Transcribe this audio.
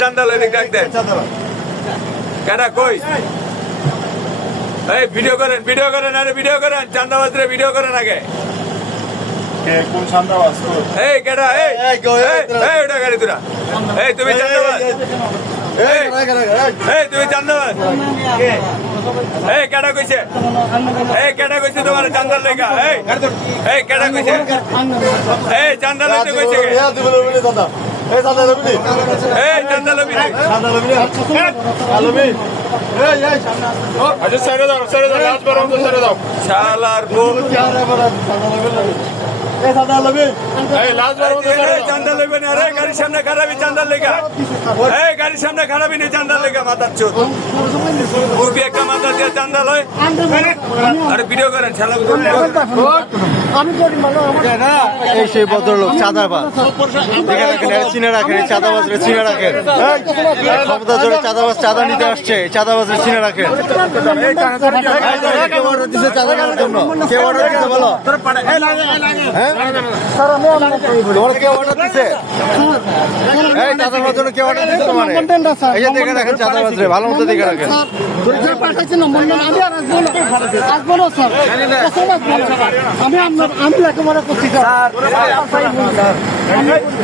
চান্দাল এদিক ডাক দেন কেডা কই এই ভিডিও করেন আরে ভিডিও করেন চান্দাবাজরে ভিডিও করেন আগে কোন চান্দাবাজ এই কেডা এই ওটা গাড়ি তোরা এই তুমি চান্দাবাজ এই তুমি চান্দাবাজ এই কেডা কইছে তোমার চান্দার লেখা এই কেডা কইছে এই চান্দা লইতে কইছে এই চান্দা লবি আচ্ছা ছেড়ে দাও লাজ বারো ছেড়ে দাও শালার বউ চান্দা লইবে না রে গাড়ির সামনে খারাপই চান্দার লেখা এই গাড়ির সামনে খারাপই নেই চান্দার লেখা মাথার চোদ মুরগি একটা মাথা দিয়ে চান্দা লয় আরে ভিডিও করেন শালা এই সেই ভদ্রলোক চাঁদাবাজ চিনে রাখেন চাঁদাবাজরে চিনে রাখেন ক্ষমতা জোরে চাঁদাবাজ চাঁদা নিতে আসছে চাঁদাবাজরে চিনে রাখেন কে অর্ডার দিছে চাঁদা নেওয়ার জন্য কে অর্ডার দিছে বলো তোমার কে অর্ডার দিছে এই চাঁদাবাজ জন্য কে অর্ডার দিছে তোমার এই যে দেখে রাখেন চাঁদাবাজরে ভালো মতো দেখে রাখেন আমি লেখাপড়া করছি স্যার